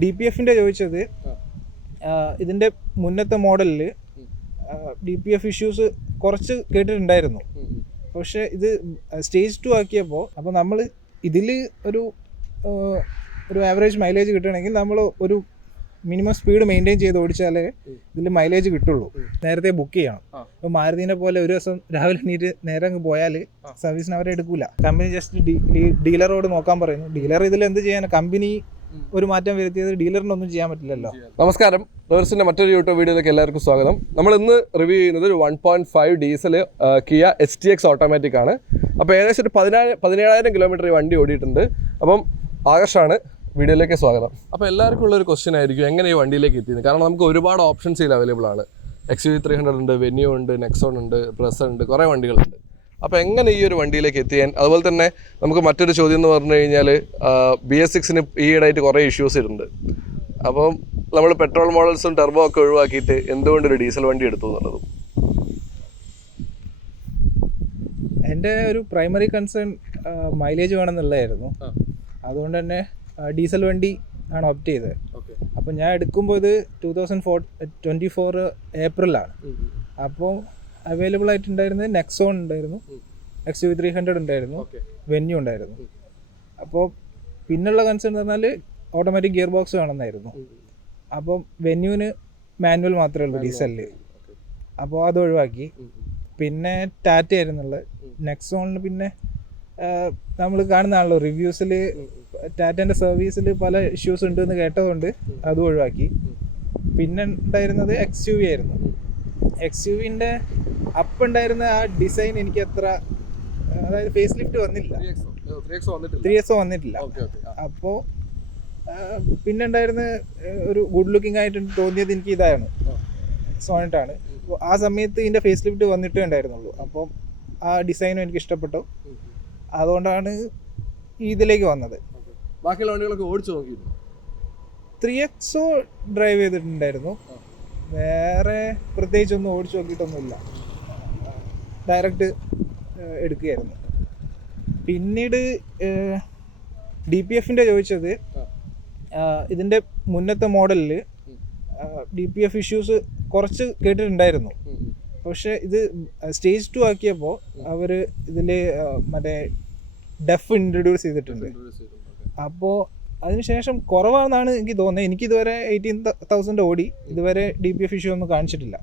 DPF-ന്റെ ചോദിച്ചത് ഇതിൻ്റെ മുന്നത്തെ മോഡലിൽ DPF ഇഷ്യൂസ് കുറച്ച് കേട്ടിട്ടുണ്ടായിരുന്നു. പക്ഷേ ഇത് സ്റ്റേജ് 2 ആക്കിയപ്പോൾ അപ്പോൾ നമ്മൾ ഇതിൽ ഒരു ആവറേജ് മൈലേജ് കിട്ടണമെങ്കിൽ നമ്മൾ ഒരു മിനിമം സ്പീഡ് മെയിൻറ്റെയിൻ ചെയ്ത് ഓടിച്ചാലേ ഇതിൽ മൈലേജ് കിട്ടുള്ളൂ. നേരത്തെ ബുക്ക് ചെയ്യണം. അപ്പോൾ മാരുതിനെ പോലെ ഒരു ദിവസം രാവിലെ എണീറ്റ് നേരെ അങ്ങ് പോയാൽ സർവീസിന് അവരെ എടുക്കില്ല. കമ്പനി ജസ്റ്റ് ഡീലറോട് നോക്കാൻ പറയുന്നു. ഡീലർ ഇതിൽ എന്ത് ചെയ്യാൻ? കമ്പനി ഒരു മാറ്റം വരുത്തിയത് ഡീലറിനൊന്നും ചെയ്യാൻ പറ്റില്ലല്ലോ. നമസ്കാരം, റോഴ്സിൻ്റെ മറ്റൊരു യൂട്യൂബ് വീഡിയോയിലേക്ക് എല്ലാവർക്കും സ്വാഗതം. നമ്മൾ ഇന്ന് റിവ്യൂ ചെയ്യുന്നത് ഒരു 1.5 ഡീസൽ കിയ HTX ഓട്ടോമാറ്റിക് ആണ്. അപ്പോൾ ഏകദേശം ഒരു 17,000 കിലോമീറ്റർ ഈ വണ്ടി ഓടിയിട്ടുണ്ട്. അപ്പം ആകർഷാണ്, വീഡിയോയിലേക്ക് സ്വാഗതം. അപ്പോൾ എല്ലാവർക്കും ഉള്ളൊരു ക്വസ്റ്റ്യൻ ആയിരിക്കും, എങ്ങനെ ഈ വണ്ടിയിലേക്ക് എത്തിയത്? കാരണം നമുക്ക് ഒരുപാട് ഓപ്ഷൻസ് ഇതിൽ അവൈലബിൾ ആണ്. XUV 300 ഉണ്ട്, വെന്യൂ ഉണ്ട്, നെക്സോൺ ഉണ്ട്, പ്രസ് ഉണ്ട്, കുറേ വണ്ടികളുണ്ട്. അപ്പോൾ എങ്ങനെ ഈ ഒരു വണ്ടിയിലേക്ക് എത്തിയാൻ? അതുപോലെ തന്നെ നമുക്ക് മറ്റൊരു ചോദ്യം എന്ന് പറഞ്ഞു കഴിഞ്ഞാൽ BS6-ന് ഈയിടെയായിട്ട് കുറേ ഇഷ്യൂസ് ഉണ്ട്. അപ്പം നമ്മൾ പെട്രോൾ മോഡൽസും ടെർബോ ഒക്കെ ഒഴിവാക്കിയിട്ട് എന്തുകൊണ്ട് ഒരു ഡീസൽ വണ്ടി എടുത്തു എന്നുള്ളതും. എൻ്റെ ഒരു പ്രൈമറി കൺസേൺ മൈലേജ് വേണമെന്നുള്ളതായിരുന്നു. അതുകൊണ്ട് തന്നെ ഡീസൽ വണ്ടി ആണ് ഓപ്റ്റ് ചെയ്തത്. അപ്പോൾ ഞാൻ എടുക്കുമ്പോൾ ഇത് 2024 ഏപ്രിലാണ്. അപ്പോൾ അവൈലബിൾ ആയിട്ടുണ്ടായിരുന്നത് നെക്സോൺ ഉണ്ടായിരുന്നു, XUV 300 ഉണ്ടായിരുന്നു, വെന്യൂ ഉണ്ടായിരുന്നു. അപ്പോൾ പിന്നുള്ള കൺസേൺ എന്ന് പറഞ്ഞാൽ ഓട്ടോമാറ്റിക് ഗിയർ ബോക്സ് വേണമെന്നായിരുന്നു. അപ്പം വെന്യൂവിന് മാനുവൽ മാത്രമേ ഉള്ളൂ ഡീസലിൽ. അപ്പോൾ അത് ഒഴിവാക്കി. പിന്നെ ടാറ്റ ആയിരുന്നുള്ളത്. നെക്സോണിന് പിന്നെ നമ്മൾ കാണുന്നതാണല്ലോ റിവ്യൂസിൽ, ടാറ്റേൻ്റെ സർവീസിൽ പല ഇഷ്യൂസ് ഉണ്ടെന്ന് കേട്ടതുകൊണ്ട് അതും ഒഴിവാക്കി. പിന്നെ ഉണ്ടായിരുന്നത് XUV ആയിരുന്നു. XUV-ൻ്റെ അപ്പ് ഉണ്ടായിരുന്ന ആ ഡിസൈൻ എനിക്ക് അത്ര, അതായത് ഫേസ് ലിഫ്റ്റ് വന്നില്ല, 3XO വന്നിട്ടില്ല. അപ്പോൾ പിന്നെ ഉണ്ടായിരുന്ന ഒരു ഗുഡ് ലുക്കിംഗ് ആയിട്ട് തോന്നിയത് എനിക്ക് ഇതാണ്, സോണറ്റാണ്. അപ്പോൾ ആ സമയത്ത് ഇതിൻ്റെ ഫേസ് ലിഫ്റ്റ് വന്നിട്ടേ ഉണ്ടായിരുന്നുള്ളൂ. അപ്പം ആ ഡിസൈനും എനിക്ക് ഇഷ്ടപ്പെട്ടു. അതുകൊണ്ടാണ് ഇതിലേക്ക് വന്നത്. ബാക്കിയുള്ള വണ്ടികളൊക്കെ ഓടിച്ചു നോക്കിയിരുന്നു. 3XO ഡ്രൈവ് ചെയ്തിട്ടുണ്ടായിരുന്നു. വേറെ പ്രത്യേകിച്ചൊന്നും ഓടിച്ചു നോക്കിയിട്ടൊന്നുമില്ല, ഡയറക്റ്റ് എടുക്കുകയായിരുന്നു. പിന്നീട് DPF-ന്റെ ചോദിച്ചത് ഇതിൻ്റെ മുന്നത്തെ മോഡലിൽ DPF ഇഷ്യൂസ് കുറച്ച് കേട്ടിട്ടുണ്ടായിരുന്നു. പക്ഷേ ഇത് സ്റ്റേജ് 2 ആക്കിയപ്പോൾ അവർ ഇതിൽ മറ്റേ ഡെഫ് ഇൻട്രൊഡ്യൂസ് ചെയ്തിട്ടുണ്ട്. അപ്പോൾ അതിനുശേഷം കുറവാണെന്നാണ് എനിക്ക് തോന്നുന്നത്. എനിക്കിതുവരെ 18,000 ഓടി, ഇതുവരെ DPF ഇഷ്യൂ ഒന്നും കാണിച്ചിട്ടില്ല.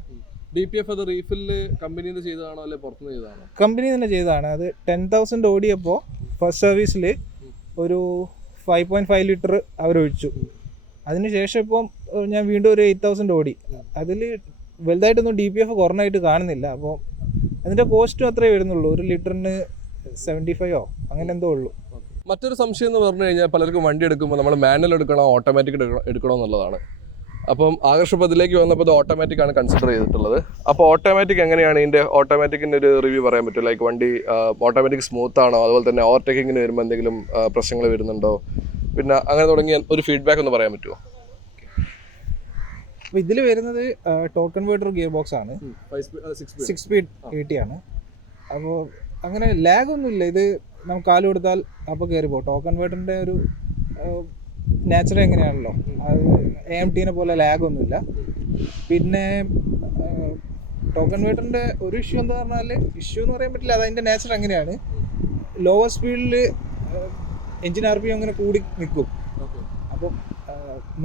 DPF അത് റീഫില്ല് കമ്പനിയിൽ നിന്ന് ചെയ്തതാണോ അല്ലെ പുറത്തുനിന്ന് ചെയ്തതാണോ? കമ്പനി തന്നെ ചെയ്തതാണ്. അത് 10,000 ഓടിയപ്പോൾ ഫസ്റ്റ് സർവീസിൽ ഒരു 5.5 ലിറ്റർ അവരൊഴിച്ചു. അതിനുശേഷം ഇപ്പം ഞാൻ വീണ്ടും ഒരു 8,000 ഓടി. അതിൽ വലുതായിട്ടൊന്നും DPF കുറഞ്ഞായിട്ട് കാണുന്നില്ല. അപ്പോൾ അതിൻ്റെ കോസ്റ്റും അത്രേ വരുന്നുള്ളൂ, ഒരു ലിറ്ററിന് 75 അങ്ങനെ എന്തോ ഉള്ളൂ. മറ്റൊരു സംശയം എന്ന് പറഞ്ഞു കഴിഞ്ഞാൽ പലർക്കും വണ്ടി എടുക്കുമ്പോൾ നമ്മൾ മാനുവൽ എടുക്കണോ ഓട്ടോമാറ്റിക് എടുക്കണോ എന്നുള്ളതാണ്. അപ്പം ആകർഷപ്പോൾ അതിലേക്ക് വന്നപ്പോൾ ഇത് ഓട്ടോമാറ്റിക് ആണ് കൺസിഡർ ചെയ്തിട്ടുള്ളത്. അപ്പോൾ ഓട്ടോമാറ്റിക് എങ്ങനെയാണ്? ഇതിൻ്റെ ഓട്ടോമാറ്റിക്കിൻ്റെ ഒരു റിവ്യൂ പറയാൻ പറ്റുമോ? ലൈക്ക് വണ്ടി ഓട്ടോമാറ്റിക് സ്മൂത്ത് ആണോ? അതുപോലെ തന്നെ ഓവർടേക്കിങ്ങിന് വരുമ്പോൾ എന്തെങ്കിലും പ്രശ്നങ്ങൾ വരുന്നുണ്ടോ? പിന്നെ അങ്ങനെ തുടങ്ങിയ ഒരു ഫീഡ്ബാക്ക് ഒന്ന് പറയാൻ പറ്റുമോ? അപ്പോൾ ഇതിൽ വരുന്നത് ടോർക്ക് കൺവേർട്ടർ ഗിയർ ബോക്സ് ആണ്, 6 സ്പീഡ് 80 ആണ്. അപ്പോൾ അങ്ങനെ ലാഗ് ഒന്നുമില്ല. ഇത് നമുക്ക് കാല് കൊടുത്താൽ അപ്പോൾ കയറി പോകും. ടോർക്ക് കൺവേർട്ടറിൻ്റെ ഒരു നാച്ചുറൽ എങ്ങനെയാണല്ലോ, അത് AMT-നെ പോലെ ലാഗ് ഒന്നുമില്ല. പിന്നെ ടോർക്ക് കൺവേർട്ടറിൻ്റെ ഒരു ഇഷ്യൂ എന്താ പറഞ്ഞാൽ, ഇഷ്യൂ എന്ന് പറയാൻ പറ്റില്ല, അതതിൻ്റെ നേച്ചർ അങ്ങനെയാണ്. ലോവർ സ്പീഡിൽ എൻജിൻ RPM അങ്ങനെ കൂടി നിൽക്കും. അപ്പം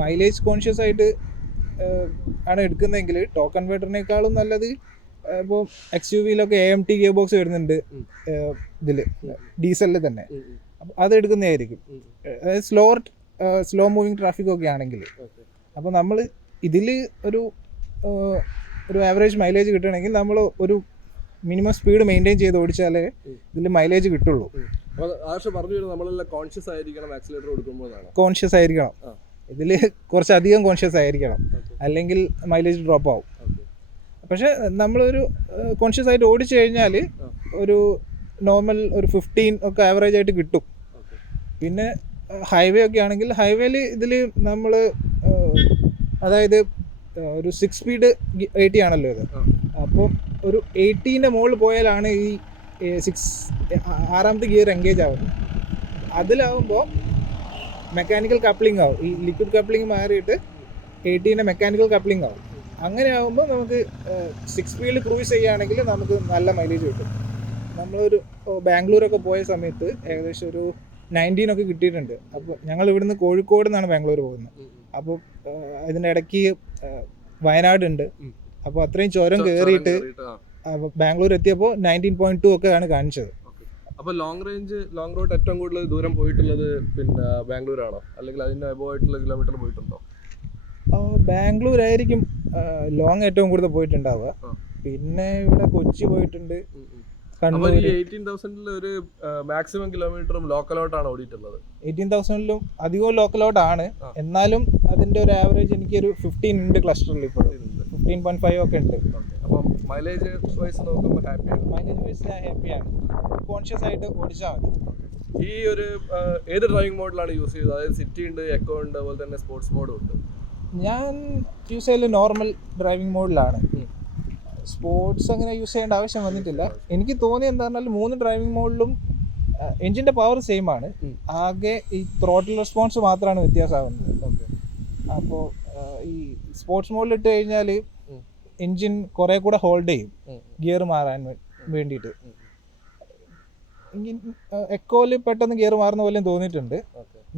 മൈലേജ് കോൺഷ്യസ് ആയിട്ട് ആണ് എടുക്കുന്നതെങ്കിൽ ടോർക്ക് കൺവേർട്ടറിനേക്കാളും നല്ലത് ഇപ്പോൾ XUV-ലൊക്കെ AMT ഗിയർ ബോക്സ് വരുന്നുണ്ട് ഇതിൽ, ഡീസലിൽ തന്നെ. അപ്പം അത് എടുക്കുന്നതായിരിക്കും, അതായത് സ്ലോ മൂവിങ് ട്രാഫിക് ഒക്കെ ആണെങ്കിൽ. അപ്പോൾ നമ്മൾ ഇതിൽ ഒരു ആവറേജ് മൈലേജ് കിട്ടണമെങ്കിൽ നമ്മൾ ഒരു മിനിമം സ്പീഡ് മെയിൻറ്റെയിൻ ചെയ്ത് ഓടിച്ചാലേ ഇതിൽ മൈലേജ് കിട്ടുള്ളൂ. കോൺഷ്യസ് ആയിരിക്കണം, ഇതിൽ കുറച്ചധികം കോൺഷ്യസ് ആയിരിക്കണം, അല്ലെങ്കിൽ മൈലേജ് ഡ്രോപ്പ് ആവും. പക്ഷേ നമ്മളൊരു കോൺഷ്യസ് ആയിട്ട് ഓടിച്ചു കഴിഞ്ഞാൽ ഒരു നോർമൽ ഒരു 15 ഒക്കെ ആവറേജ് ആയിട്ട് കിട്ടും. പിന്നെ ഹൈവേ ഒക്കെ ആണെങ്കിൽ ഹൈവേയിൽ ഇതിൽ നമ്മൾ അതായത് ഒരു 6 സ്പീഡ് 80 ആണല്ലോ ഇത്. അപ്പോൾ ഒരു 80-ൻ്റെ മുകളിൽ പോയാലാണ് ഈ 6 ആറാമത്തെ ഗിയർ എൻഗേജ് ആവുന്നത്. അതിലാവുമ്പോൾ മെക്കാനിക്കൽ കപ്ലിംഗ് ആവും. ഈ ലിക്വിഡ് കപ്ലിംഗ് മാറിയിട്ട് 18 മെക്കാനിക്കൽ കപ്ലിംഗ് ആവും. അങ്ങനെ ആകുമ്പോൾ നമുക്ക് 6 സ്പീഡിൽ ക്രൂസ് ചെയ്യുകയാണെങ്കിൽ നമുക്ക് നല്ല മൈലേജ് കിട്ടും. നമ്മളൊരു ബാംഗ്ലൂരൊക്കെ പോയ സമയത്ത് ഏകദേശം ഒരു 19 ഒക്കെ കിട്ടിയിട്ടുണ്ട്. അപ്പോൾ ഞങ്ങൾ ഇവിടുന്ന് കോഴിക്കോട് നിന്നാണ് ബാംഗ്ലൂർ പോകുന്നത്. അപ്പോൾ അതിൻ്റെ ഇടയ്ക്ക് വയനാട് ഉണ്ട്. അപ്പോൾ അത്രയും ചുരം കയറിയിട്ട് ബാംഗ്ലൂർ എത്തിയപ്പോൾ 19.2 ഒക്കെ ആണ് കാണിച്ചത്. അപ്പോൾ ലോങ് റൂട്ട് ഏറ്റവും കൂടുതൽ ദൂരം പോയിട്ടുള്ളത് പിന്നെ ബാംഗ്ലൂരാണോ, അല്ലെങ്കിൽ അതിൻ്റെ അബോവ് ആയിട്ടുള്ള കിലോമീറ്റർ പോയിട്ടുണ്ടോ? ബാംഗ്ലൂർ ആയിരിക്കും ലോങ് ഏറ്റവും കൂടുതൽ പോയിട്ടുണ്ടാവുക. പിന്നെ ഇവിടെ കൊച്ചി പോയിട്ടുണ്ട്, കണ്ണൂർ. 18,000 ഒരു മാക്സിമം കിലോമീറ്ററും ലോക്കലോട്ടാണ് ഓടിയിട്ടുള്ളത്. 18,000ലും അധികവും ലോക്കലോട്ടാണ്. എന്നാലും അതിൻ്റെ ഒരു ആവറേജ് എനിക്കൊരു 15 ഉണ്ട് ക്ലസ്റ്ററിൽ. ഇപ്പോൾ 15.5 ഒക്കെ ഉണ്ട്. അപ്പം മൈലേജ് വൈസ് നോക്കുമ്പോൾ ഹാപ്പിയാണ്. മൈലേജ് വൈസ് ഞാൻ ഹാപ്പിയാണ്. കോൺഷ്യസ് ആയിട്ട് ഓടിച്ചാൽ മതി. ഈ ഒരു ഏത് ഡ്രൈവിംഗ് മോഡിലാണ് യൂസ് ചെയ്തത്? അതായത് സിറ്റി ഉണ്ട്, എക്കോ ഉണ്ട്, അതുപോലെ തന്നെ സ്പോർട്സ് മോഡും ഉണ്ട്. ഞാൻ യൂസ് ചെയ്യൽ നോർമൽ ഡ്രൈവിംഗ് മോഡിലാണ്. സ്പോർട്സ് അങ്ങനെ യൂസ് ചെയ്യേണ്ട ആവശ്യം വന്നിട്ടില്ല. എനിക്ക് തോന്നി എന്താ പറഞ്ഞാൽ 3 ഡ്രൈവിംഗ് മോഡിലും എൻജിൻ്റെ പവർ സെയിം ആണ്. ആകെ ഈ ത്രോട്ടിൽ റെസ്പോൺസ് മാത്രമാണ് വ്യത്യാസമാകുന്നത്. അപ്പോൾ ഈ സ്പോർട്സ് മോഡിൽ ഇട്ട് കഴിഞ്ഞാൽ എൻജിൻ കുറേ കൂടെ ഹോൾഡ് ചെയ്യും ഗിയർ മാറാൻ വേണ്ടിയിട്ട്. എക്കോയിൽ പെട്ടെന്ന് ഗിയർ മാറുന്ന പോലെ തോന്നിയിട്ടുണ്ട്.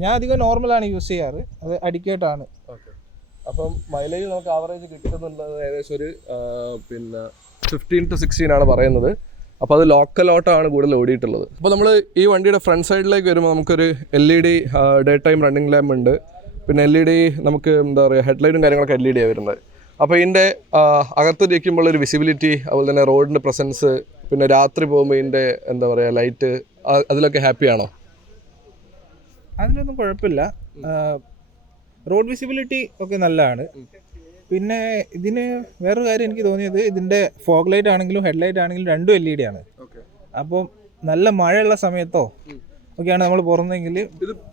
ഞാൻ അധികം നോർമലാണ് യൂസ് ചെയ്യാറ്. അത് അഡിക്കേറ്റാണ്. അപ്പം മൈലേജ് നമുക്ക് ആവറേജ് കിട്ടുന്നുള്ളത് ഏകദേശം ഒരു പിന്നെ 15 to 16 ആണ് പറയുന്നത്. അപ്പോൾ അത് ലോക്കലോട്ടാണ് കൂടുതൽ ഓടിയിട്ടുള്ളത്. അപ്പോൾ നമ്മൾ ഈ വണ്ടിയുടെ ഫ്രണ്ട് സൈഡിലേക്ക് വരുമ്പോൾ നമുക്കൊരു LED day time running lamp ഉണ്ട്. പിന്നെ LED നമുക്ക് എന്താ പറയുക, ഹെഡ്ലൈറ്റും കാര്യങ്ങളൊക്കെ LED ആണ് വരുന്നത്. അപ്പോൾ ഇതിൻ്റെ അകത്ത് ഇരിക്കുമ്പോൾ ഒരു വിസിബിലിറ്റി, അതുപോലെ തന്നെ റോഡിൻ്റെ പ്രസൻസ്, പിന്നെ രാത്രി പോകുമ്പോൾ ഇതിൻ്റെ എന്താ പറയുക ലൈറ്റ്, അതിലൊക്കെ ഹാപ്പിയാണോ? അതിലൊന്നും കുഴപ്പമില്ല. റോഡ് വിസിബിലിറ്റി ഒക്കെ നല്ലതാണ്. പിന്നെ ഇതിന് വേറൊരു കാര്യം എനിക്ക് തോന്നിയത്, ഇതിൻ്റെ ഫോഗ് ലൈറ്റ് ആണെങ്കിലും ഹെഡ്ലൈറ്റ് ആണെങ്കിലും രണ്ടും LED ആണ്. അപ്പം നല്ല മഴയുള്ള സമയത്തോ ഒക്കെയാണ് നമ്മൾ പുറന്നെങ്കിൽ,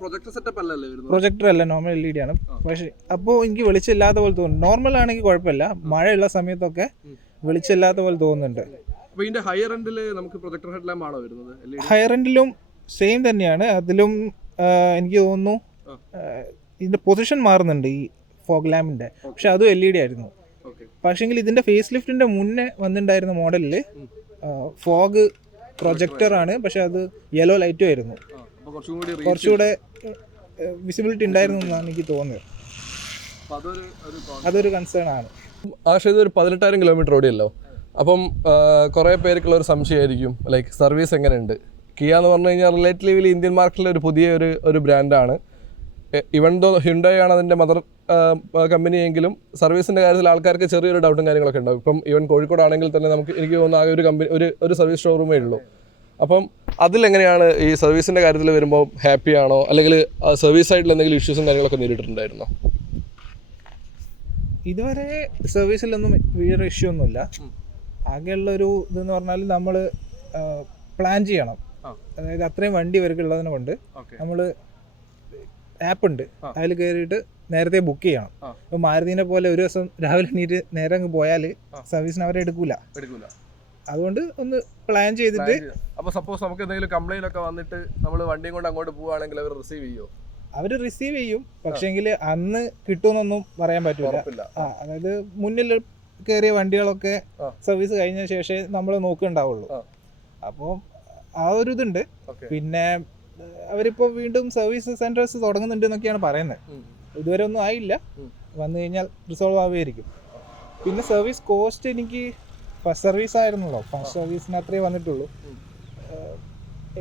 പ്രൊജക്ടർ അല്ല, നോർമൽ LED ആണ്. പക്ഷേ അപ്പോൾ എനിക്ക് വെളിച്ചമില്ലാത്ത പോലെ തോന്നുന്നു. നോർമൽ ആണെങ്കിൽ കുഴപ്പമില്ല, മഴയുള്ള സമയത്തൊക്കെ വെളിച്ചമില്ലാത്ത പോലെ തോന്നുന്നുണ്ട്. ഹയർ എൻഡിലും സെയിം തന്നെയാണ്. അതിലും എനിക്ക് തോന്നുന്നു ഇതിൻ്റെ പൊസിഷൻ മാറുന്നുണ്ട് ഈ ഫോഗ് ലാമ്പിൻ്റെ. പക്ഷെ അതും LED ആയിരുന്നു. പക്ഷേങ്കിൽ ഇതിൻ്റെ ഫേസ് ലിഫ്റ്റിൻ്റെ മുന്നേ വന്നിട്ടുണ്ടായിരുന്ന മോഡലിൽ ഫോഗ് പ്രൊജക്ടറാണ്, പക്ഷെ അത് യെല്ലോ ലൈറ്റും ആയിരുന്നു. കുറച്ചുകൂടെ വിസിബിലിറ്റി ഉണ്ടായിരുന്നു എന്നാണ് എനിക്ക് തോന്നുന്നത്. അതൊരു കൺസേൺ ആണ്. പക്ഷേ ഇതൊരു 18,000 കിലോമീറ്റർ ഓടിയല്ലോ. അപ്പം കുറേ പേർക്കുള്ള ഒരു സംശയമായിരിക്കും, ലൈക്ക് സർവീസ് എങ്ങനെയുണ്ട്? കിയ എന്ന് പറഞ്ഞു കഴിഞ്ഞാൽ റിലേറ്റീവ്ലി ഇന്ത്യൻ മാർക്കറ്റിലെ ഒരു പുതിയ ഒരു ബ്രാൻഡാണ്. ഇവൻ ദോ ഹ്യുണ്ടായി ആണ് അതിൻ്റെ മദർ കമ്പനി എങ്കിലും സർവീസിൻ്റെ കാര്യത്തിൽ ആൾക്കാർക്ക് ചെറിയൊരു ഡൗട്ടും കാര്യങ്ങളൊക്കെ ഉണ്ടാവും. ഇപ്പം ഈവൻ കോഴിക്കോടാണെങ്കിൽ തന്നെ എനിക്ക് തോന്നുന്ന ആകെ ഒരു കമ്പനി ഒരു സർവീസ് ഷോറൂമേ ഉള്ളൂ. അപ്പം അതിലെങ്ങനെയാണ് ഈ സർവീസിൻ്റെ കാര്യത്തിൽ വരുമ്പോൾ ഹാപ്പിയാണോ, അല്ലെങ്കിൽ സർവീസ് സൈഡിൽ എന്തെങ്കിലും ഇഷ്യൂസും കാര്യങ്ങളൊക്കെ നേരിട്ടിട്ടുണ്ടായിരുന്നോ? ഇതുവരെ സർവീസിലൊന്നും വേറെ ഇഷ്യൂ ഒന്നുമില്ല. ആകെയുള്ളൊരു ഇതെന്ന് പറഞ്ഞാൽ നമ്മൾ പ്ലാൻ ചെയ്യണം. അതായത് അത്രയും വണ്ടി ഇവർക്കുള്ളതിനെ കൊണ്ട് നമ്മൾ ആപ്പ് ഉണ്ട്, അതിൽ കയറിയിട്ട് നേരത്തെ ബുക്ക് ചെയ്യണം. ഇപ്പോൾ മാരുതിനെ പോലെ ഒരു ദിവസം രാവിലെ എണീറ്റ് നേരെ അങ്ങ് പോയാൽ സർവീസിന് അവരെ എടുക്കൂല. അതുകൊണ്ട് ഒന്ന് പ്ലാൻ ചെയ്തിട്ട്. അപ്പോൾ സപ്പോസ് നമുക്ക് എന്തെങ്കിലും കംപ്ലൈന്റ് ഒക്കെ വന്നിട്ട് നമ്മൾ വണ്ടിയും കൊണ്ട് അങ്ങോട്ട് പോവുകയാണെങ്കിൽ അവർ റിസീവ് ചെയ്യുമോ? അവർ റിസീവ് ചെയ്യും, പക്ഷേങ്കിൽ അന്ന് കിട്ടുമെന്നൊന്നും പറയാൻ പറ്റില്ല. അതായത് മുന്നിൽ കയറിയ വണ്ടികളൊക്കെ സർവീസ് കഴിഞ്ഞ ശേഷമേ നമ്മൾ നോക്കുന്നുണ്ടാവുള്ളൂ. അപ്പോൾ ആ ഒരു ഇതുണ്ട്. പിന്നെ അവരിപ്പോൾ വീണ്ടും സർവീസ് സെൻറ്റേഴ്സ് തുടങ്ങുന്നുണ്ട് എന്നൊക്കെയാണ് പറയുന്നത്. ഇതുവരെ ഒന്നും ആയില്ല, വന്നു കഴിഞ്ഞാൽ റിസോൾവ് ആവുമായിരിക്കും. പിന്നെ സർവീസ് കോസ്റ്റ് എനിക്ക് ഫസ്റ്റ് സർവീസ് ആയിരുന്നല്ലോ, ഫസ്റ്റ് സർവീസിന് അത്രേ വന്നിട്ടുള്ളൂ.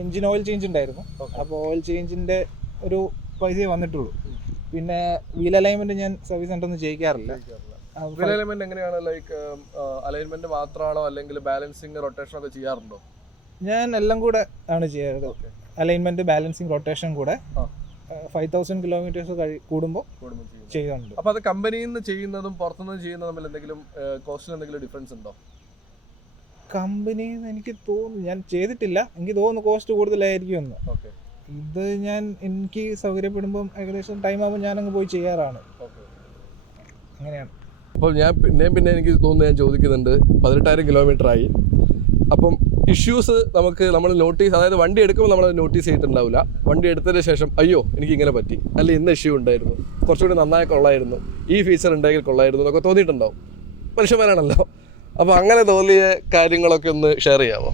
എൻജിൻ ഓയിൽ ചേഞ്ച് ഉണ്ടായിരുന്നു, അപ്പോൾ ഓയിൽ ചേഞ്ചിൻ്റെ ഒരു പൈസയെ വന്നിട്ടുള്ളൂ. പിന്നെ വീൽ അലൈൻമെൻറ്റ് ഞാൻ സർവീസ് സെൻ്ററിൽ നിന്ന് ചെയ്യിക്കാറില്ല. വീൽ അലൈൻമെൻറ്റ് എങ്ങനെയാണ്? ലൈക്ക് അലൈൻമെൻറ്റ് മാത്രമാണോ, അല്ലെങ്കിൽ ബാലൻസിങ് റൊട്ടേഷൻ ഒക്കെ ചെയ്യാറുണ്ടോ? ഞാൻ എല്ലാം കൂടെ ആണ് ചെയ്യാറ്. അലൈൻമെൻറ്റ്, ബാലൻസിങ്, റൊട്ടേഷൻ കൂടെ 5,000 കിലോമീറ്റേഴ്സ് കൂടുമ്പോൾ ചെയ്യുന്നുണ്ട്. അപ്പോൾ അത് കമ്പനിയിൽ നിന്ന് ചെയ്യുന്നതും പുറത്തുനിന്ന് ചെയ്യുന്നതും തമ്മിൽ എന്തെങ്കിലും കോസ്റ്റിൽ എന്തെങ്കിലും ഡിഫറൻസ് ഉണ്ടോ? കമ്പനിയിൽ നിന്ന് എനിക്ക് തോന്നുന്നു, ഞാൻ ചെയ്തിട്ടില്ല, എനിക്ക് തോന്നുന്നു കോസ്റ്റ് കൂടുതലായിരിക്കും എന്ന്. ഇത് എനിക്ക് സൗകര്യപ്പെടുമ്പം ഏകദേശം ടൈം ആകുമ്പോൾ ഞാനങ്ങ് പോയി ചെയ്യാറാണ്. അങ്ങനെയാണ്. അപ്പോൾ ഞാൻ പിന്നെ എനിക്ക് തോന്നുന്നു, ഞാൻ ചോദിക്കുന്നുണ്ട്, 18,000 കിലോമീറ്റർ ആയി. അപ്പം ഇഷ്യൂസ് നമ്മൾ നോട്ടീസ്, അതായത് വണ്ടി എടുക്കുമ്പോൾ നമ്മൾ നോട്ടീസ് ചെയ്തിട്ടുണ്ടാവില്ല. വണ്ടി എടുത്തതിന് ശേഷം അയ്യോ എനിക്ക് ഇങ്ങനെ പറ്റി, അല്ലെങ്കിൽ ഇന്ന ഇഷ്യൂ ഉണ്ടായിരുന്നു, കുറച്ചുകൂടി നന്നായി കൊള്ളായിരുന്നു, ഈ ഫീച്ചർ ഉണ്ടെങ്കിൽ കൊള്ളായിരുന്നു എന്നൊക്കെ തോന്നിയിട്ടുണ്ടാവും. മനുഷ്യന്മാരാണല്ലോ. അപ്പോൾ അങ്ങനെ തോന്നിയ കാര്യങ്ങളൊക്കെ ഒന്ന് ഷെയർ ചെയ്യാമോ?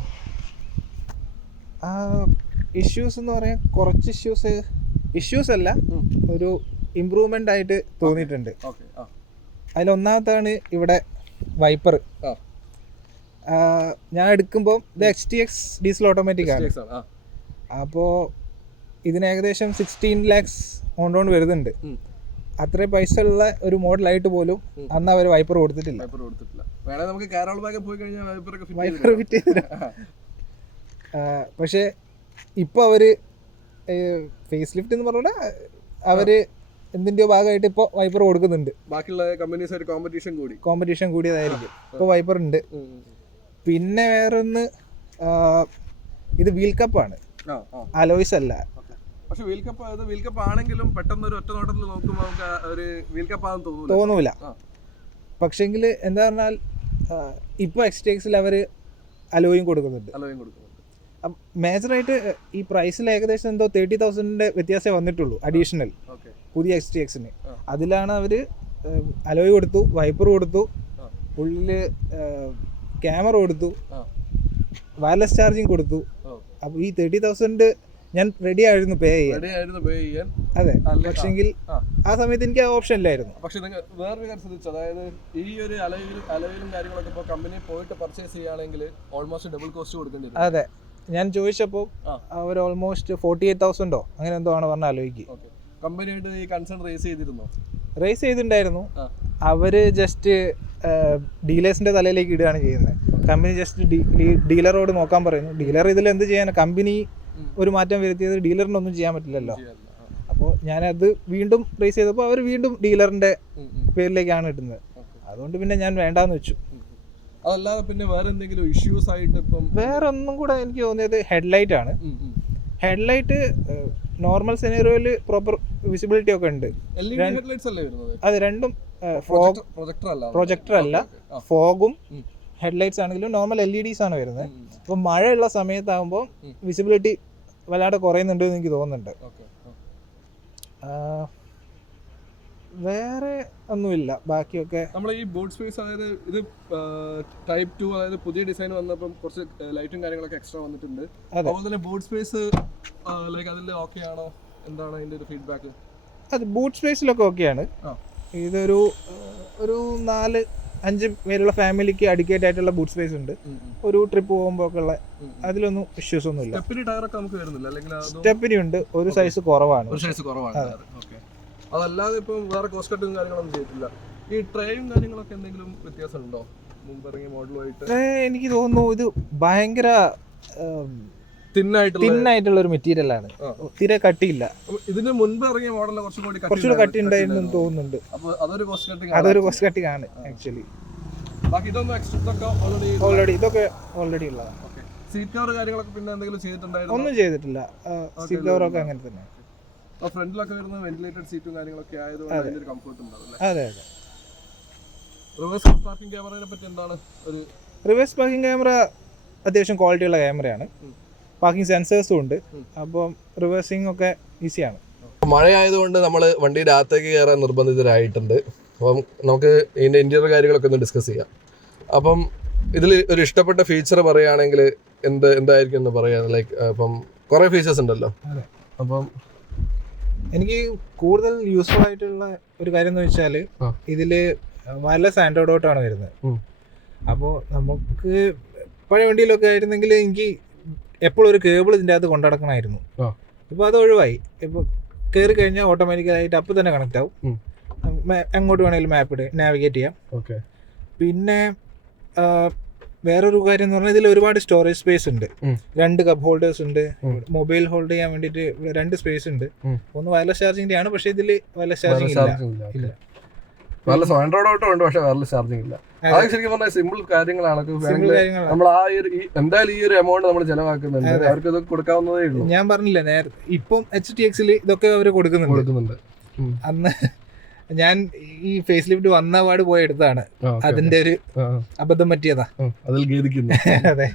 ഇഷ്യൂസ് എന്ന് പറയാൻ കുറച്ച് ഇഷ്യൂസ് അല്ല, ഒരു ഇമ്പ്രൂവ്മെൻ്റ് ആയിട്ട് തോന്നിയിട്ടുണ്ട്. അതിലൊന്നാമത്താണ് ഇവിടെ വൈപ്പർ. ഞാൻ എടുക്കുമ്പോൾ ഇത് XTX ഡീസൽ ഓട്ടോമാറ്റിക് ആണ്. അപ്പോൾ ഇതിന് ഏകദേശം 16 lakhs ഓൺ റോഡ് വരുന്നുണ്ട്. അത്രയും പൈസ ഉള്ള ഒരു മോഡലായിട്ട് പോലും അന്ന് അവർ വൈപ്പർ കൊടുത്തിട്ടില്ല. വൈപ്പർ ഫിറ്റ് ചെയ്തില്ല. പക്ഷേ ഇപ്പോൾ അവർ ഫേസ് ലിഫ്റ്റ് എന്ന് പറഞ്ഞാൽ അവർ എന്തിൻ്റെയോ ഭാഗമായിട്ട് ഇപ്പോൾ വൈപ്പർ കൊടുക്കുന്നുണ്ട്. ബാക്കിയുള്ള കമ്പനീസ് കോമ്പറ്റീഷൻ കൂടിയതായിരിക്കും. ഇപ്പോൾ വൈപ്പർ ഉണ്ട്. പിന്നെ വേറൊന്ന്, ഇത് വീൽ കപ്പാണ്, അലോയ്സ് അല്ല. പക്ഷെ വീൽ കപ്പ് ആണെങ്കിലും പെട്ടെന്ന് ഒരു ഒറ്റ നോട്ടത്തിൽ നോക്കുമ്പോൾ നമുക്ക് ഒരു വീൽ കപ്പ് ആണെന്ന് തോന്നൂല. പക്ഷെങ്കിൽ എന്താ പറഞ്ഞാൽ ഇപ്പോൾ XTXൽ അവർ അലോയും കൊടുക്കുന്നുണ്ട്. മേജറായിട്ട് ഈ പ്രൈസിൽ ഏകദേശം എന്തോ 30,000 വ്യത്യാസമേ വന്നിട്ടുള്ളൂ അഡീഷണൽ പുതിയ XTXന്. അതിലാണ് അവർ അലോയ് കൊടുത്തു, വൈപ്പർ കൊടുത്തു, ഉള്ളിൽ ക്യാമറ കൊടുത്തു, വയർലെസ് ചാർജിങ് കൊടുത്തു. അപ്പോൾ ഈ 30,000 ഞാൻ റെഡി ആയിരുന്നു പേ ചെയ്യാൻ. അതെ, പക്ഷെങ്കിൽ ആ സമയത്ത് എനിക്ക് ആ ഓപ്ഷൻ ഇല്ലായിരുന്നു. പക്ഷെ നിങ്ങൾ വേറൊരു കാര്യം ശ്രദ്ധിച്ചു, അതായത് ഈ ഒരു അലവിലും കാര്യങ്ങളൊക്കെ ഇപ്പോൾ കമ്പനി പോയിട്ട് പർച്ചേസ് ചെയ്യുകയാണെങ്കിൽ ഓൾമോസ്റ്റ് ഡബിൾ കോസ്റ്റ് കൊടുക്കേണ്ടി വരും. അതെ, ഞാൻ ചോദിച്ചപ്പോൾ അവർ ഓൾമോസ്റ്റ് 48,000 അങ്ങനെ എന്തോ ആണ് പറഞ്ഞ ആലോചിക്ക്. കമ്പനിയായിട്ട് ഈ കൺസേൺ റേസ് ചെയ്തിട്ടുണ്ടായിരുന്നു. അവർ ജസ്റ്റ് ഡീലേഴ്സിന്റെ തലയിലേക്ക് ഇടുകയാണ് ചെയ്യുന്നത്. കമ്പനി ജസ്റ്റ് ഡീലറോട് നോക്കാൻ പറയുന്നു. ഡീലർ ഇതിൽ എന്ത് ചെയ്യാൻ? കമ്പനി ഒരു മാറ്റം വരുത്തിയത് ഡീലറിനൊന്നും ചെയ്യാൻ പറ്റില്ലല്ലോ. അപ്പോൾ ഞാനത് വീണ്ടും റേസ് ചെയ്തപ്പോൾ അവർ വീണ്ടും ഡീലറിന്റെ പേരിലേക്കാണ് ഇടുന്നത്. അതുകൊണ്ട് പിന്നെ ഞാൻ വേണ്ടാന്ന് വെച്ചു. അതല്ലാതെ പിന്നെ വേറെ എന്തെങ്കിലും ഇഷ്യൂസ് ആയിട്ട് ഇപ്പം വേറെ ഒന്നും കൂടെ എനിക്ക് തോന്നിയത് ഹെഡ്ലൈറ്റ് ആണ്. ഹെഡ്ലൈറ്റ് നോർമൽ സെനറിയോയിൽ പ്രോപ്പർ വിസിബിലിറ്റി ഒക്കെ ഉണ്ട്. അത് രണ്ടും പ്രൊജക്ടർ അല്ല, ഫോഗും ഹെഡ്ലൈറ്റ്സ് ആണെങ്കിലും നോർമൽ LEDs ആണ് വരുന്നത്. അപ്പോൾ മഴയുള്ള സമയത്താകുമ്പോൾ വിസിബിലിറ്റി വല്ലാതെ കുറയുന്നുണ്ട് എന്ന് എനിക്ക് തോന്നുന്നുണ്ട്. വേറെ ഒന്നുമില്ല. ബാക്കിയൊക്കെ നമ്മൾ ഈ ബൂട്ട് സ്പേസ്, അതായത് ഇത് ടൈപ്പ് 2, അതായത് പുതിയ ഡിസൈൻ വന്നപ്പം കുറച്ച് ലൈറ്റും കാര്യങ്ങളൊക്കെ എക്സ്ട്രാ വന്നിട്ടുണ്ട്. അതുപോലെ തന്നെ ബൂട്ട് സ്പേസ് ലൈക്ക് അതിൽ ഓക്കെ ആണോ, എന്താണ് അതിന്റെ ഒരു ഫീഡ്ബാക്ക്? അത് ബൂട്ട് സ്പേസിലൊക്കെ ഓക്കെയാണ്. ഇതൊരു 4-5 പേരുള്ള ഫാമിലിക്ക് അഡിക്കേറ്റ് ആയിട്ടുള്ള ബൂട്ട് സ്പേസ് ഉണ്ട്. ഒരു ട്രിപ്പ് പോകുമ്പോൾ ഒക്കെ ഉള്ള അതിലൊന്നും ഇഷ്യൂസ് ഒന്നുമില്ല. സ്റ്റെപ്പിനി ഉണ്ട്, ഒരു സൈസ് കുറവാണ്. അതല്ലാതെ ഇപ്പം വേറെ കോസ്റ്റ് കട്ടും കാര്യങ്ങളൊന്നും ചെയ്തിട്ടില്ല. ഈ ട്രേയും കാര്യങ്ങളൊക്കെ എന്തെങ്കിലും വ്യത്യാസം ഉണ്ടോ മുമ്പിറങ്ങിയ മോഡലുമായിട്ട്? എനിക്ക് തോന്നുന്നു ഇത് ഭയങ്കര തിന്നായിട്ടുള്ള ഒരു മെറ്റീരിയൽ ആണ്. തീരെ കട്ടിയില്ല. ഇതിന് മുൻപ് ഇറങ്ങിയ മോഡലിൽ കുറച്ചുകൂടി കട്ടി ഉണ്ടായിരുന്നു തോന്നുന്നുണ്ട്. അതൊരു കോസ്റ്റ് കട്ടിംഗ് ആണ് ആക്ച്വലി. ഇതൊക്കെ ഓൾറെഡി ഉള്ളതാണ്. സീറ്റ് കവർ കാര്യങ്ങളൊക്കെ പിന്നെ എന്തെങ്കിലും ചെയ്തിട്ടുണ്ടായിരുന്നു? ഒന്നും ചെയ്തിട്ടില്ല. സീറ്റ് കവർ ഒക്കെ അങ്ങനെ തന്നെ. ഫ്രണ്ടിലൊക്കെ വരുന്ന വെന്റിലേറ്റഡ് സീറ്റും കാര്യങ്ങളൊക്കെ ആയതുകൊണ്ട് അതിന്റെ കംഫർട്ട് ഉണ്ടാവും. അതെ. റിവേഴ്സ് പാർക്കിംഗ് ക്യാമറയെ പറ്റി എന്താണ്? ഒരു റിവേഴ്സ് പാർക്കിംഗ് ക്യാമറ അത്യാവശ്യം ക്വാളിറ്റിയുള്ള ക്യാമറയാണ്. പാർക്കിംഗ് സെൻസേഴ്സും ഉണ്ട്. അപ്പം റിവേഴ്സിംഗ് ഒക്കെ ഈസിയാണ്. മഴയായതുകൊണ്ട് നമ്മൾ വണ്ടിയുടെ അകത്തേക്ക് കയറാൻ നിർബന്ധിതരായിട്ടുണ്ട്. അപ്പം നമുക്ക് ഇതിൻ്റെ ഇൻറ്റീരിയർ കാര്യങ്ങളൊക്കെ ഒന്ന് ഡിസ്കസ് ചെയ്യാം. അപ്പം ഇതിൽ ഒരു ഇഷ്ടപ്പെട്ട ഫീച്ചർ പറയുകയാണെങ്കിൽ എന്തായിരിക്കും എന്ന് പറയാം? ലൈക്ക് ഇപ്പം കുറേ ഫീച്ചേഴ്സ് ഉണ്ടല്ലോ. അപ്പം എനിക്ക് കൂടുതൽ യൂസ്ഫുൾ ആയിട്ടുള്ള ഒരു കാര്യം എന്ന് വെച്ചാൽ ഇതിൽ വയർലെസ് ആൻഡ്രോയിഡ് ഔട്ടാണ് വരുന്നത്. അപ്പോൾ നമുക്ക് പഴയ വണ്ടിയിലൊക്കെ ആയിരുന്നെങ്കിൽ എനിക്ക് എപ്പോഴും ഒരു കേബിൾ ഇതിൻ്റെ അകത്ത് കൊണ്ടുനടക്കണമായിരുന്നു. ഇപ്പോൾ അത് ഒഴിവായി. ഇപ്പോൾ കയറി കഴിഞ്ഞാൽ ഓട്ടോമാറ്റിക്കലായിട്ട് അപ്പോൾ തന്നെ കണക്ട് ആവും. എങ്ങോട്ട് വേണമെങ്കിലും മാപ്പ് നാവിഗേറ്റ് ചെയ്യാം. പിന്നെ വേറൊരു കാര്യം എന്ന് പറഞ്ഞാൽ ഇതിൽ ഒരുപാട് സ്റ്റോറേജ് സ്പേസ് ഉണ്ട്. 2 കപ്പ് ഹോൾഡേഴ്സ് ഉണ്ട്. മൊബൈൽ ഹോൾഡ് ചെയ്യാൻ വേണ്ടിയിട്ട് ഇവിടെ 2 സ്പേസ് ഉണ്ട്. ഒന്ന് വയർലെസ് ചാർജിങ്ങിന്റെ ആണ്, പക്ഷേ ഇതിൽ വയർലെസ് ചാർജിങ് ഇല്ല. ആൻഡ്രോയിഡ് ഓട്ടോ ഉണ്ട്, പക്ഷേ വയർലെസ് ചാർജിങ് ഇല്ല. അത് ശരിക്കും പറഞ്ഞാൽ സിമ്പിൾ കാര്യങ്ങളാണ്. നമ്മൾ ആ എന്തായാലും ഈ ഒരു എമൗണ്ട് നമ്മൾ ചെലവാക്കുന്നുണ്ട്, അവർക്ക് ഇത് കൊടുക്കാവുന്നതേ ഉള്ളൂ. ഞാൻ പറഞ്ഞില്ല നേരത്തെ, ഇപ്പം HTXൽ ഇതൊക്കെ അവർ കൊടുക്കുന്നുണ്ട്. അന്ന് ഞാൻ ഈ ഫേസ് ലിഫ്റ്റ് വന്ന പാട് പോയി എടുത്താണ്. അതിന്റെ ഒരു അബദ്ധം പറ്റിയതാ. അതിൽ ഖേദിക്കുന്നു. അതെ.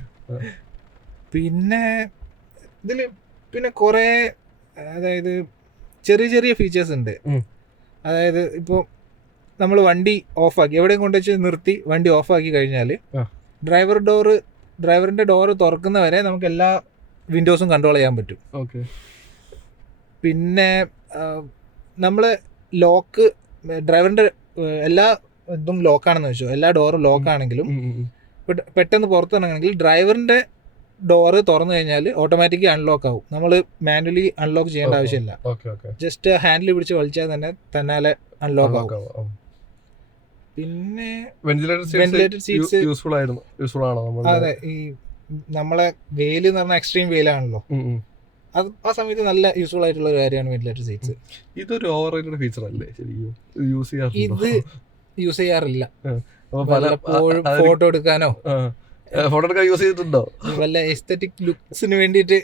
പിന്നെ ഇതിൽ പിന്നെ കുറേ അതായത് ചെറിയ ചെറിയ ഫീച്ചേഴ്സ് ഉണ്ട്. അതായത് ഇപ്പോൾ നമ്മൾ വണ്ടി ഓഫാക്കി എവിടെയും കൊണ്ടുവച്ച് നിർത്തി വണ്ടി ഓഫാക്കി കഴിഞ്ഞാൽ ഡ്രൈവറിൻ്റെ ഡോറ് തുറക്കുന്നവരെ നമുക്ക് എല്ലാ വിൻഡോസും കൺട്രോൾ ചെയ്യാൻ പറ്റും. ഓക്കെ. പിന്നെ നമ്മൾ ലോക്ക് ഡ്രൈവറിൻ്റെ എല്ലാ ഇതും ലോക്കാണെന്ന് വെച്ചോ, എല്ലാ ഡോറും ലോക്കാണെങ്കിലും പെട്ടെന്ന് പുറത്തിറങ്ങണമെങ്കിൽ ഡ്രൈവറിൻ്റെ ഡോറ് തുറന്നു കഴിഞ്ഞാൽ ഓട്ടോമാറ്റിക്കലി അൺലോക്ക് ആവും. നമ്മൾ മാനുവലി അൺലോക്ക് ചെയ്യേണ്ട ആവശ്യമില്ല. ജസ്റ്റ് ഹാൻഡിൽ പിടിച്ച് വലിച്ചാൽ തന്നാലെ അൺലോക്ക് ആവും. പിന്നെ വെന്റിലേറ്റഡ് സീറ്റ്സ് യൂസ്ഫുൾ ആണോ? അതെ, ഈ നമ്മളെ വെയില് എന്ന് പറഞ്ഞാൽ എക്സ്ട്രീം വെയിലാണല്ലോ, അത് ആ സമയത്ത് നല്ല യൂസ്ഫുൾ ആയിട്ടുള്ള ഒരു കാര്യമാണ് വെന്റിലേറ്റഡ് സീറ്റ്സ്. ഇതൊരു ഓവർ റേറ്റഡ് ഫീച്ചർ അല്ലേ ശരിക്കും? ഇത് യൂസ് ചെയ്യാറില്ല. ഫോട്ടോ എടുക്കാനോ യൂസ് ചെയ്തിട്ടുണ്ടോ? വല്ല എസ്തെറ്റിക് ലുക്സിന് വേണ്ടിയിട്ട്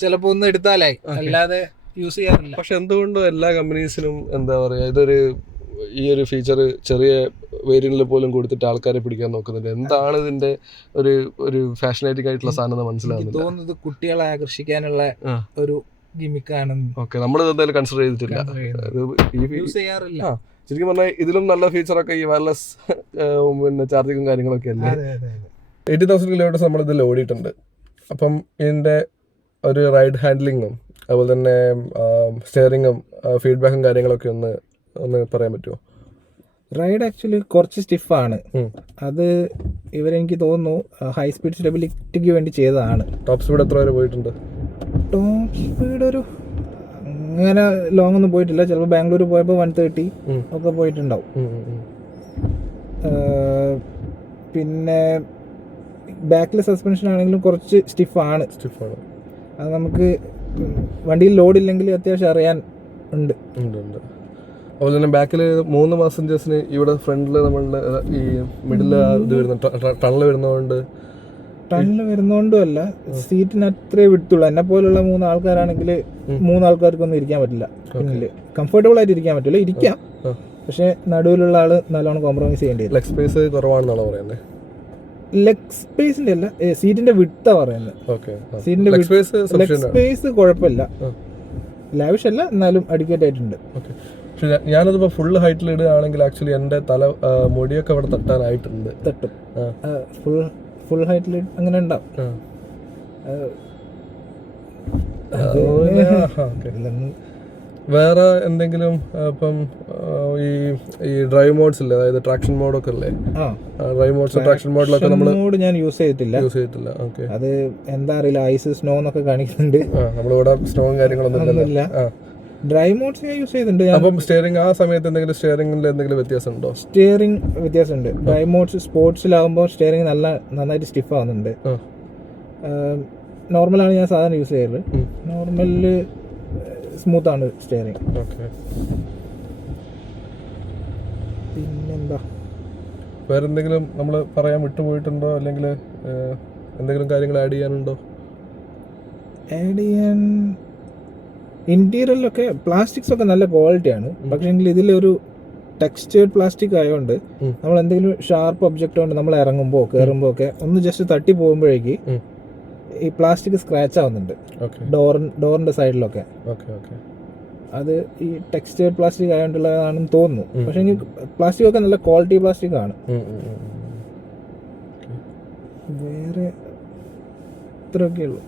ചിലപ്പോ ഒന്ന് എടുത്താലായി, അല്ലാതെ യൂസ് ചെയ്യാറില്ല. പക്ഷെ എന്തുകൊണ്ടും എല്ലാ കമ്പനീസിനും എന്താ പറയാ, ഈ ഒരു ഫീച്ചർ ചെറിയ വേരിയന്റിൽ പോലും കൊടുത്തിട്ട് ആൾക്കാരെ പിടിക്കാൻ നോക്കുന്നുണ്ട്. എന്താണ് ഇതിന്റെ ഒരു ഫാഷനേറ്റിക് ആയിട്ടുള്ള സാധനം മനസ്സിലാവുന്നില്ല. തോന്നുന്നത് കുട്ടികളെ ആകർഷിക്കാനുള്ള ഒരു ഗിമിക്കാണെന്ന്. ഓക്കെ, നമ്മൾ എന്തായാലും കൺസിഡർ ചെയ്തിട്ടില്ല, യൂസ് ചെയ്യാറില്ല. ശരിക്കും പറഞ്ഞാൽ ഇതിലും നല്ല ഫീച്ചറൊക്കെ ഈ വയർലെസ് പിന്നെ ചാർജിങ്ങും കാര്യങ്ങളൊക്കെ അല്ലേ. 80,000 കിലോമീറ്റേഴ്സ് നമ്മൾ ഇതിൽ ഓടിയിട്ടുണ്ട്. അപ്പം ഇതിൻ്റെ ഒരു റൈഡ് ഹാൻഡ്ലിങ്ങും അതുപോലെ തന്നെ സ്റ്റിയറിങ്ങും ഫീഡ്ബാക്കും കാര്യങ്ങളൊക്കെ ഒന്ന് പറയാൻ പറ്റുമോ? റൈഡ് ആക്ച്വലി കുറച്ച് സ്റ്റിഫാണ്. അത് ഇവരെനിക്ക് തോന്നുന്നു ഹൈ സ്പീഡ് സ്റ്റെബിലിറ്റിക്ക് വേണ്ടി ചെയ്തതാണ്. ടോപ്പ് സ്പീഡ് എത്ര വരെ പോയിട്ടുണ്ട്? ടോപ്പ് സ്പീഡ് ഒരു അങ്ങനെ ലോങ് ഒന്നും പോയിട്ടില്ല. ചിലപ്പോൾ ബാംഗ്ലൂർ പോയപ്പോൾ 130 ഒക്കെ പോയിട്ടുണ്ടാവും. പിന്നെ ബാക്കിലെ സസ്പെൻഷൻ ആണെങ്കിലും കുറച്ച് സ്റ്റിഫാണ്. അത് നമുക്ക് വണ്ടിയിൽ ലോഡില്ലെങ്കിൽ അത്യാവശ്യം അറിയാൻ ഉണ്ട്. അതുപോലെ തന്നെ ബാക്കിൽ 3 പാസഞ്ചേഴ്സിന് ഇവിടെ ഫ്രണ്ടിൽ നമ്മളുടെ ഈ മിഡിൽ ഇത് വരുന്ന ടണൽ വരുന്നോണ്ടും അല്ല, സീറ്റിന് അത്രേ വിട്ടുള്ളൂ. എന്നെ പോലുള്ള 3 ആൾക്കാരാണെങ്കിൽ 3 ആൾക്കാർക്കൊന്നും ഇരിക്കാൻ പറ്റില്ല. പിന്നില് കംഫർട്ടബിൾ ആയിട്ട് ഇരിക്കാൻ പറ്റില്ല, ഇരിക്കാം, പക്ഷെ നടുവിലുള്ള ആള് നല്ലോണം കോംപ്രമൈസ് ചെയ്യേണ്ടി വരും. ലെഗ് സ്പേസ് കുറവാണെന്നാണോ പറയുന്നത്? ലെഗ് സ്പേസിന്റെ അല്ല, സീറ്റിന്റെ വിട്ടാ പറയുന്നത്. സീറ്റിന്റെ ലെഗ് സ്പേസ് കുഴപ്പമില്ല, ലാവിഷ് അല്ല, എന്നാലും അഡിക്വേറ്റ് ആയിട്ടുണ്ട്. പക്ഷെ ഞാനതിപ്പോൾ ഫുൾ ഹൈറ്റിൽ ഇടുകയാണെങ്കിൽ ആക്ച്വലി എൻ്റെ മുടിയൊക്കെ അവിടെ തട്ടാനായിട്ടുണ്ട്. തട്ടും, ഫുൾ ഹൈറ്റിൽ അങ്ങനെ ഉണ്ടാവും. വേറെ എന്തെങ്കിലും ഇപ്പം ഈ ഡ്രൈവ് മോഡ്സ് ഇല്ലേ, അതായത് ട്രാക്ഷൻ മോഡൊക്കെ അല്ലേ? ഡ്രൈവ് മോഡ്സ് ട്രാക്ഷൻ മോഡിലൊക്കെ നമ്മൾ ഞാൻ യൂസ് ചെയ്തിട്ടില്ല. ഓക്കെ, അത് എന്താ അറിയില്ല, ഐസ് സ്നോ എന്നൊക്കെ കാണിക്കുന്നുണ്ട്. നമ്മളിവിടെ സ്നോയും കാര്യങ്ങളൊന്നും ഇല്ല. ഡ്രൈവ് മോഡ്സ് ഞാൻ യൂസ് ചെയ്തിട്ടുണ്ട്. അപ്പം സ്റ്റിയറിംഗ് ആ സമയത്ത് എന്തെങ്കിലും സ്റ്റിയറിംഗിൽ എന്തെങ്കിലും വ്യത്യാസം ഉണ്ടോ? സ്റ്റിയറിംഗ് വ്യത്യാസമുണ്ട്. ഡ്രൈവ് മോഡ്സ് സ്പോർട്സിലാകുമ്പോൾ സ്റ്റിയറിംഗ് നന്നായിട്ട് സ്റ്റിഫ് ആവുന്നുണ്ട്. നോർമലാണ് ഞാൻ സാധാരണ യൂസ് ചെയ്യാറ്. നോർമലില് സ്മൂത്ത് ആണ് സ്റ്റിയറിംഗ്. പിന്നെന്താ, വേറെ എന്തെങ്കിലും നമ്മൾ പറയാൻ വിട്ടുപോയിട്ടുണ്ടോ, അല്ലെങ്കിൽ എന്തെങ്കിലും കാര്യങ്ങൾ ആഡ് ചെയ്യാനുണ്ടോ? ഇന്റീരിയറിലൊക്കെ പ്ലാസ്റ്റിക്സ് ഒക്കെ നല്ല ക്വാളിറ്റിയാണ്. പക്ഷേ എങ്കിൽ ഇതിലൊരു ടെക്സ്റ്റേർഡ് പ്ലാസ്റ്റിക് ആയതുകൊണ്ട് നമ്മൾ എന്തെങ്കിലും ഷാർപ്പ് ഒബ്ജക്റ്റ് കൊണ്ട് നമ്മൾ ഇറങ്ങുമ്പോൾ കയറുമ്പോൾ ഒക്കെ ഒന്ന് ജസ്റ്റ് തട്ടി പോകുമ്പോഴേക്ക് ഈ പ്ലാസ്റ്റിക് സ്ക്രാച്ച് ആവുന്നുണ്ട് ഡോറിന്റെ സൈഡിലൊക്കെ. അത് ഈ ടെക്സ്റ്റൈൽ പ്ലാസ്റ്റിക് ആയതുകൊണ്ടുള്ളതാണെന്ന് തോന്നുന്നു. പക്ഷെ പ്ലാസ്റ്റിക് ഒക്കെ നല്ല ക്വാളിറ്റി പ്ലാസ്റ്റിക് ആണ്. വേറെ ഇത്രയൊക്കെ ഉള്ളൂ.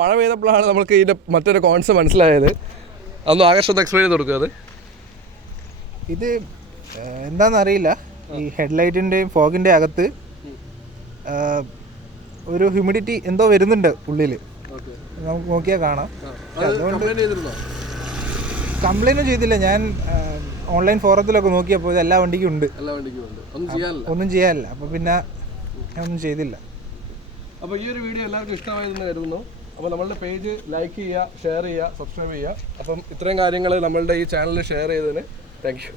മഴ പെയ്തപ്പോഴാണ് നമുക്ക് ഇതിന്റെ മറ്റൊരു കോൺസെപ്റ്റ് മനസ്സിലായത്. അതൊന്ന് ആകർഷണം എക്സ്പ്ലെയിൻ ചെയ്ത് കൊടുക്കുക. ഇത് എന്താണെന്നറിയില്ല, ഈ ഹെഡ്ലൈറ്റിൻ്റെയും ഫോഗിൻ്റെ അകത്ത് ഒരു ഹ്യൂമിഡിറ്റി എന്തോ വരുന്നുണ്ട് ഉള്ളിൽ, നമുക്ക് നോക്കിയാൽ കാണാം. കംപ്ലൈൻറ്റ് ചെയ്തില്ല, ഞാൻ ഓൺലൈൻ ഫോറത്തിലൊക്കെ നോക്കിയപ്പോൾ ഇത് എല്ലാ വണ്ടിക്കും ഉണ്ട്, ഒന്നും ചെയ്യാനില്ല. അപ്പോൾ പിന്നെ ഞാൻ ഒന്നും ചെയ്തില്ല. അപ്പോൾ ഈ ഒരു വീഡിയോ എല്ലാവർക്കും ഇഷ്ടമായതെന്ന് കരുതുന്നു. അപ്പോൾ നമ്മളുടെ പേജ് ലൈക്ക് ചെയ്യുക, ഷെയർ ചെയ്യുക, സബ്സ്ക്രൈബ് ചെയ്യുക. അപ്പം ഇത്രയും കാര്യങ്ങൾ നമ്മളുടെ ഈ ചാനലിൽ ഷെയർ ചെയ്തതിന് താങ്ക് യു.